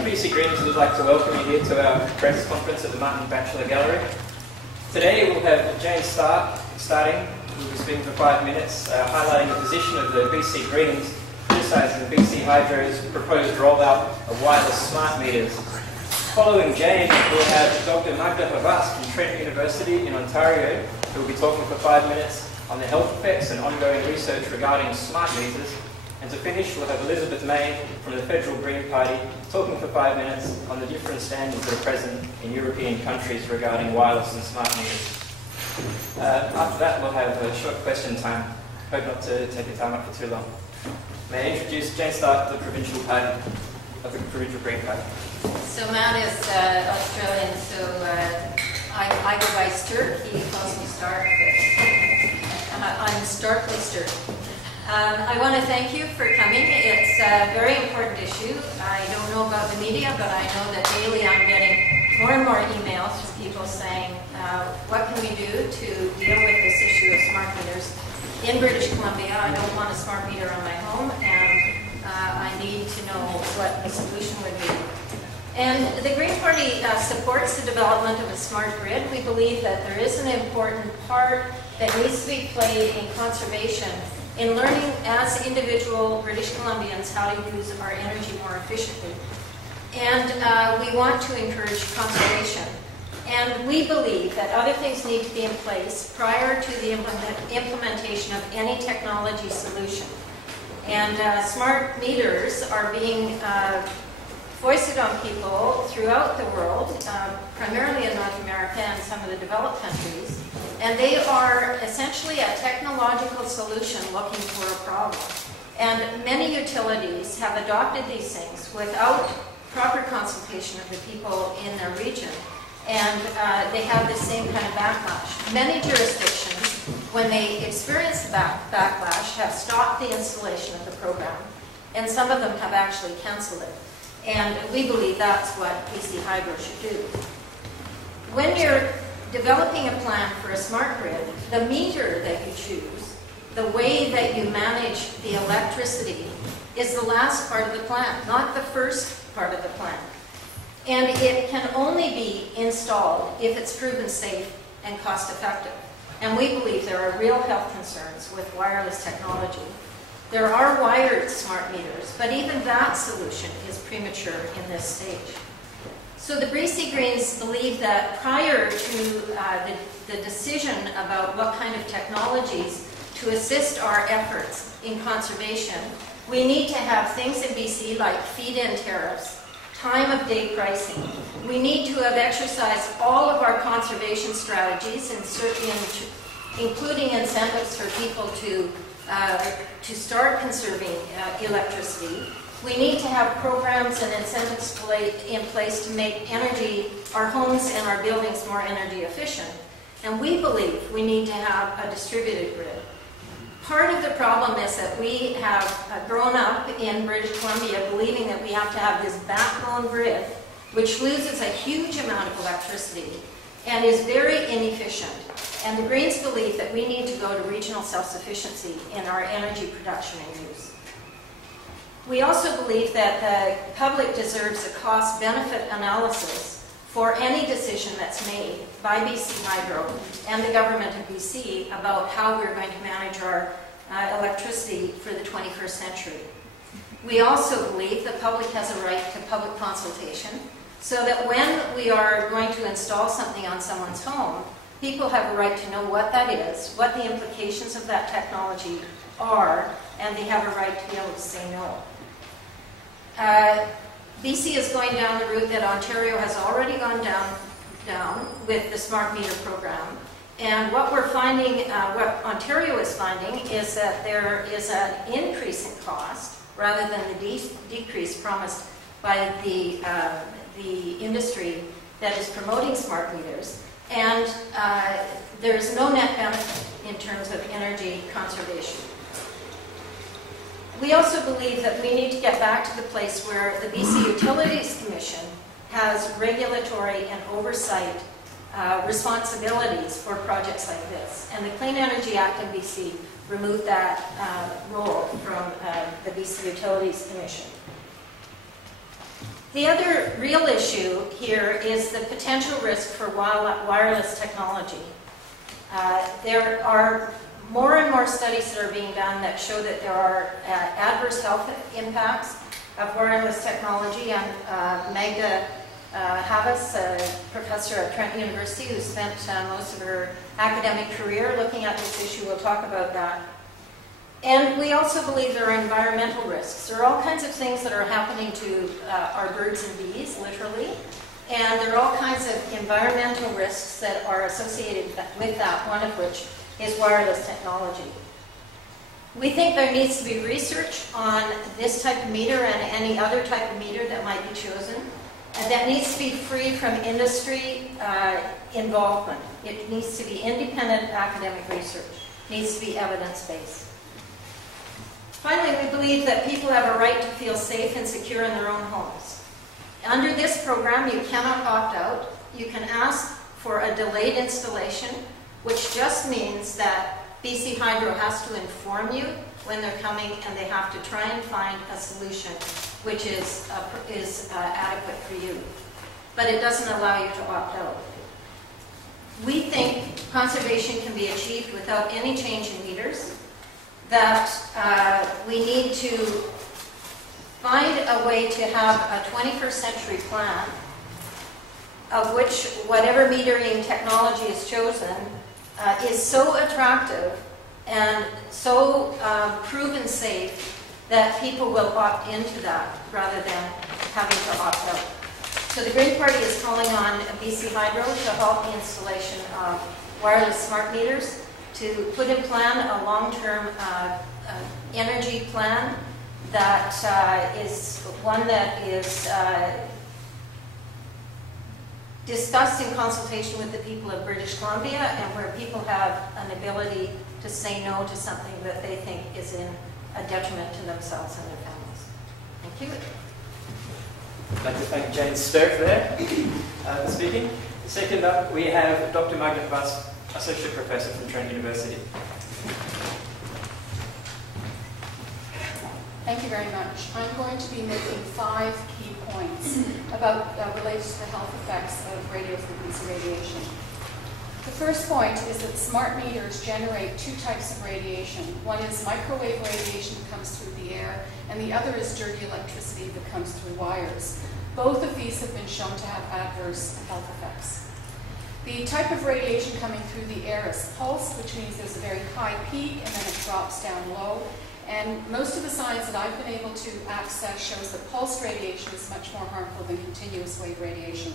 BC Greens would like to welcome you here to our press conference at the Martin Batchelor Gallery. Today we'll have Jane starting, who will be speaking for 5 minutes, highlighting the position of the BC Greens, criticising the BC Hydro's proposed rollout of wireless smart meters. Following Jane, we'll have Dr. Magda Havas from Trent University in Ontario, who will be talking for 5 minutes on the health effects and ongoing research regarding smart meters. And to finish, we'll have Elizabeth May from the Federal Green Party talking for 5 minutes on the different standards that are present in European countries regarding wireless and smart meters. After that, we'll have a short question time. Hope not to take your time up for too long. May I introduce Jane Stark, the Provincial Party of the Provincial Green Party. So Matt is Australian, so I go by Sturk. He calls me Stark, but I'm Starkly Sturk. I want to thank you for coming. It's a very important issue. I don't know about the media, but I know that daily I'm getting more and more emails from people saying, what can we do to deal with this issue of smart meters? In British Columbia, I don't want a smart meter on my home, and I need to know what the solution would be. And the Green Party supports the development of a smart grid. We believe that there is an important part that needs to be played in conservation, in learning as individual British Columbians how to use our energy more efficiently. And we want to encourage conservation. And we believe that other things need to be in place prior to the implementation of any technology solution. And smart meters are being foisted on people throughout the world, primarily in North America and some of the developed countries. And they are essentially a technological solution looking for a problem. And many utilities have adopted these things without proper consultation of the people in their region. And they have the same kind of backlash. Many jurisdictions, when they experience the backlash, have stopped the installation of the program. And some of them have actually canceled it. And we believe that's what BC Hydro should do. When you're developing a plan for a smart grid, the meter that you choose, the way that you manage the electricity, is the last part of the plan, not the first part of the plan. And it can only be installed if it's proven safe and cost effective. And we believe there are real health concerns with wireless technology. There are wired smart meters, but even that solution is premature in this stage. So the BC Greens believe that prior to the decision about what kind of technologies to assist our efforts in conservation, we need to have things in BC like feed-in tariffs, time of day pricing. We need to have exercised all of our conservation strategies, including incentives for people to start conserving electricity. We need to have programs and incentives in place to make our homes and our buildings more energy efficient. And we believe we need to have a distributed grid. Part of the problem is that we have grown up in British Columbia believing that we have to have this backbone grid, which loses a huge amount of electricity and is very inefficient. And the Greens believe that we need to go to regional self-sufficiency in our energy production and use. We also believe that the public deserves a cost-benefit analysis for any decision that's made by BC Hydro and the government of BC about how we're going to manage our electricity for the 21st century. We also believe the public has a right to public consultation, so that when we are going to install something on someone's home, people have a right to know what that is, what the implications of that technology are, and they have a right to be able to say no. BC is going down the route that Ontario has already gone down with the smart meter program. And what we're finding, what Ontario is finding, is that there is an increase in cost rather than the decrease promised by the industry that is promoting smart meters. And there's no net benefit in terms of energy conservation. We also believe that we need to get back to the place where the BC Utilities Commission has regulatory and oversight responsibilities for projects like this. And the Clean Energy Act in BC removed that role from the BC Utilities Commission. The other real issue here is the potential risk for wireless technology. There are more and more studies that are being done that show that there are adverse health impacts of wireless technology, and Magda Havas, a professor at Trent University who spent most of her academic career looking at this issue, will talk about that. And we also believe there are environmental risks. There are all kinds of things that are happening to our birds and bees, literally, and there are all kinds of environmental risks that are associated with that, one of which is wireless technology. We think there needs to be research on this type of meter and any other type of meter that might be chosen, and that needs to be free from industry involvement. It needs to be independent academic research. It needs to be evidence-based. Finally, we believe that people have a right to feel safe and secure in their own homes. Under this program, you cannot opt out. You can ask for a delayed installation, which just means that BC Hydro has to inform you when they're coming, and they have to try and find a solution which is adequate for you. But it doesn't allow you to opt out. We think conservation can be achieved without any change in meters, that we need to find a way to have a 21st century plan of which whatever metering technology is chosen is so attractive and so proven safe that people will opt into that rather than having to opt out. So the Green Party is calling on BC Hydro to halt the installation of wireless smart meters, to put in plan a long-term energy plan that is one that is discussed in consultation with the people of British Columbia, and where people have an ability to say no to something that they think is in a detriment to themselves and their families. Thank you. I'd like to thank Jane Sturck there for speaking. Second up, we have Dr. Magda Havas, Associate Professor from Trent University. Thank you very much. I'm going to be making 5 key points about related to the health effects of radio frequency radiation. The first point is that smart meters generate 2 types of radiation. One is microwave radiation that comes through the air, and the other is dirty electricity that comes through wires. Both of these have been shown to have adverse health effects. The type of radiation coming through the air is pulsed, which means there's a very high peak and then it drops down low. And most of the science that I've been able to access shows that pulsed radiation is much more harmful than continuous wave radiation.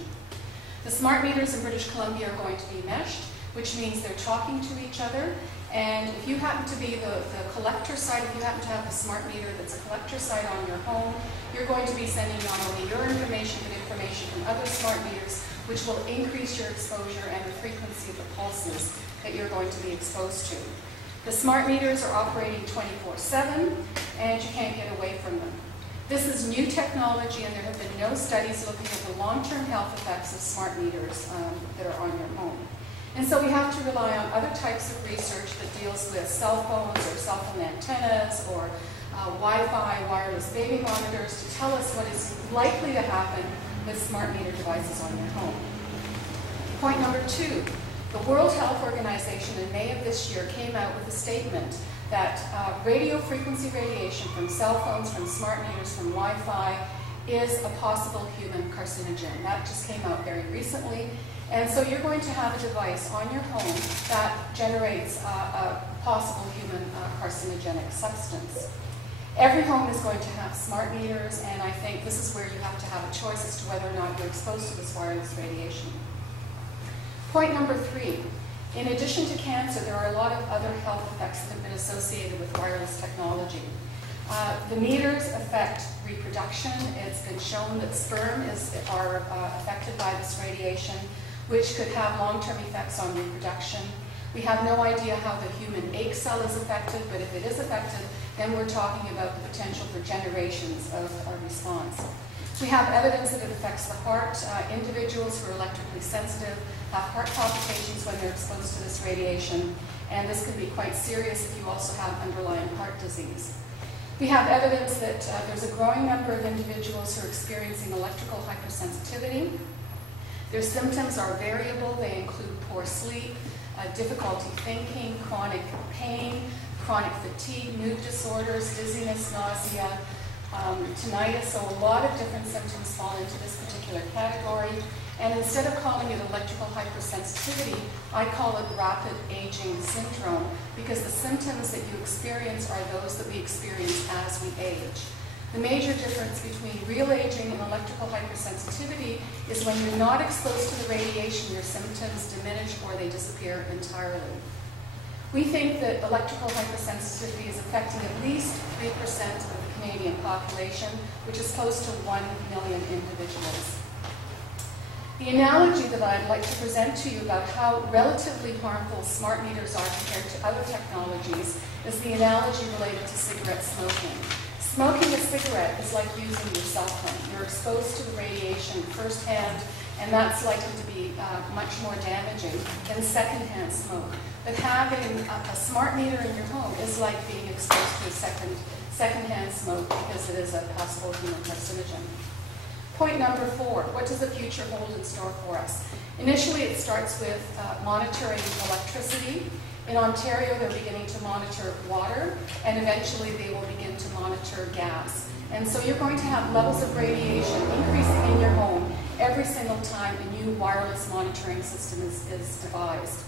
The smart meters in British Columbia are going to be meshed, which means they're talking to each other. And if you happen to be the collector side, if you happen to have a smart meter that's a collector side on your home, you're going to be sending not only your information, but information from other smart meters, which will increase your exposure and the frequency of the pulses that you're going to be exposed to. The smart meters are operating 24/7, and you can't get away from them. This is new technology, and there have been no studies looking at the long-term health effects of smart meters that are on your home. And so we have to rely on other types of research that deals with cell phones or cell phone antennas or Wi-Fi wireless baby monitors to tell us what is likely to happen with smart meter devices on your home. Point number 2, the World Health Organization in May of this year came out with a statement that radio frequency radiation from cell phones, from smart meters, from Wi-Fi is a possible human carcinogen. That just came out very recently. And so you're going to have a device on your home that generates a possible human carcinogenic substance. Every home is going to have smart meters, and I think this is where you have to have a choice as to whether or not you're exposed to this wireless radiation. Point number 3. In addition to cancer, there are a lot of other health effects that have been associated with wireless technology. The meters affect reproduction. It's been shown that sperm are affected by this radiation, which could have long-term effects on reproduction. We have no idea how the human egg cell is affected, but if it is affected, then we're talking about the potential for generations of a response. We have evidence that it affects the heart. Individuals who are electrically sensitive have heart palpitations when they're exposed to this radiation, and this can be quite serious if you also have underlying heart disease. We have evidence that there's a growing number of individuals who are experiencing electrical hypersensitivity. Their symptoms are variable. They include poor sleep, difficulty thinking, chronic pain, chronic fatigue, mood disorders, dizziness, nausea, tinnitus. So a lot of different symptoms fall into this particular category. And instead of calling it electrical hypersensitivity, I call it rapid aging syndrome, because the symptoms that you experience are those that we experience as we age. The major difference between real aging and electrical hypersensitivity is when you're not exposed to the radiation, your symptoms diminish or they disappear entirely. We think that electrical hypersensitivity is affecting at least 3% of the Canadian population, which is close to 1 million individuals. The analogy that I'd like to present to you about how relatively harmful smart meters are compared to other technologies is the analogy related to cigarette smoking. Smoking a cigarette is like using your cell phone. You're exposed to the radiation firsthand, and that's likely to be much more damaging than secondhand smoke. But having a smart meter in your home is like being exposed to a secondhand smoke, because it is a possible human carcinogen. Point number 4, what does the future hold in store for us? Initially, it starts with monitoring electricity. In Ontario, they're beginning to monitor water, and eventually they will begin to monitor gas. And so you're going to have levels of radiation increasing in your home every single time a new wireless monitoring system is devised.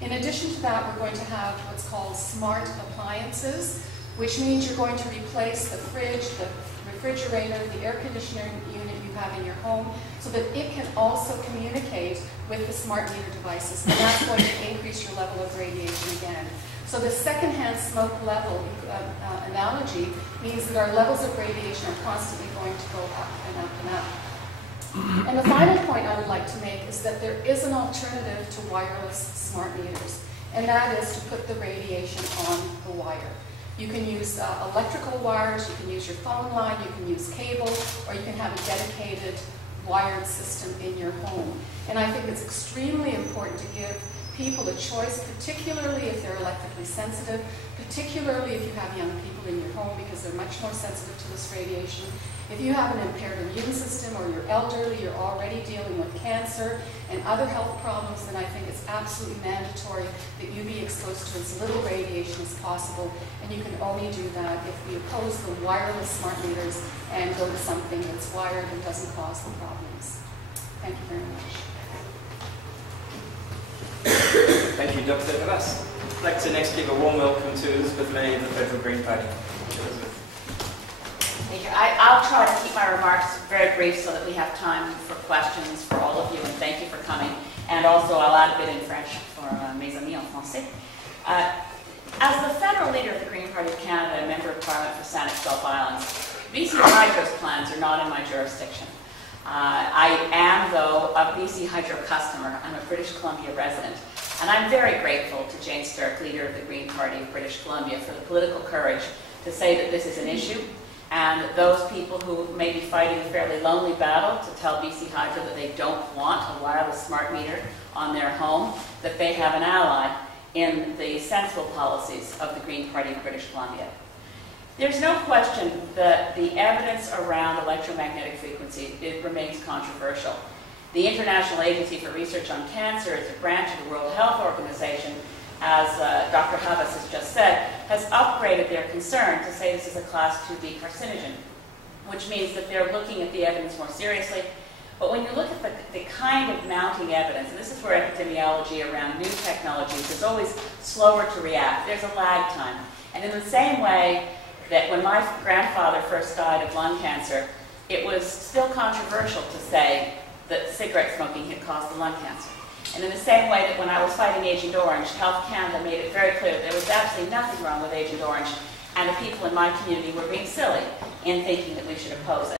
In addition to that, we're going to have what's called smart appliances, which means you're going to replace the fridge, the refrigerator, the air conditioning unit you have in your home, so that it can also communicate with the smart meter devices, and that's going to increase your level of radiation again. So the secondhand smoke level analogy means that our levels of radiation are constantly going to go up and up and up. And the final point I would like to make is that there is an alternative to wireless smart meters, and that is to put the radiation on the wire. You can use electrical wires, you can use your phone line, you can use cable, or you can have a dedicated wired system in your home. And I think it's extremely important to give people a choice, particularly if they're electrically sensitive, particularly if you have young people in your home, because they're much more sensitive to this radiation. If you have an impaired immune system, or you're elderly, you're already dealing with cancer and other health problems, then I think it's absolutely mandatory that you be exposed to as little radiation as possible. And you can only do that if we oppose the wireless smart meters and go to something that's wired and doesn't cause the problems. Thank you very much. Thank you, Dr. Havas. I'd like to next give a warm welcome to Elizabeth May of the Federal Green Party. Elizabeth. Thank you. I'll try to keep my remarks very brief so that we have time for questions for all of you, and thank you for coming. And also, I'll add a bit in French for mes amis en français. As the federal leader of the Green Party of Canada and member of Parliament for Saanich Gulf Islands, BC Hydro's plans are not in my jurisdiction. I am, though, a BC Hydro customer. I'm a British Columbia resident. And I'm very grateful to Jane Stark, leader of the Green Party of British Columbia, for the political courage to say that this is an issue, and those people who may be fighting a fairly lonely battle to tell BC Hydro that they don't want a wireless smart meter on their home, that they have an ally in the sensible policies of the Green Party of British Columbia. There's no question that the evidence around electromagnetic frequency, it remains controversial. The International Agency for Research on Cancer, as a branch of the World Health Organization, as Dr. Havas has just said, has upgraded their concern to say this is a Class 2B carcinogen, which means that they're looking at the evidence more seriously. But when you look at the kind of mounting evidence, and this is where epidemiology around new technologies is always slower to react, there's a lag time. And in the same way that when my grandfather first died of lung cancer, it was still controversial to say that cigarette smoking had caused the lung cancer. And in the same way that when I was fighting Agent Orange, Health Canada made it very clear that there was absolutely nothing wrong with Agent Orange, and the people in my community were being silly in thinking that we should oppose it.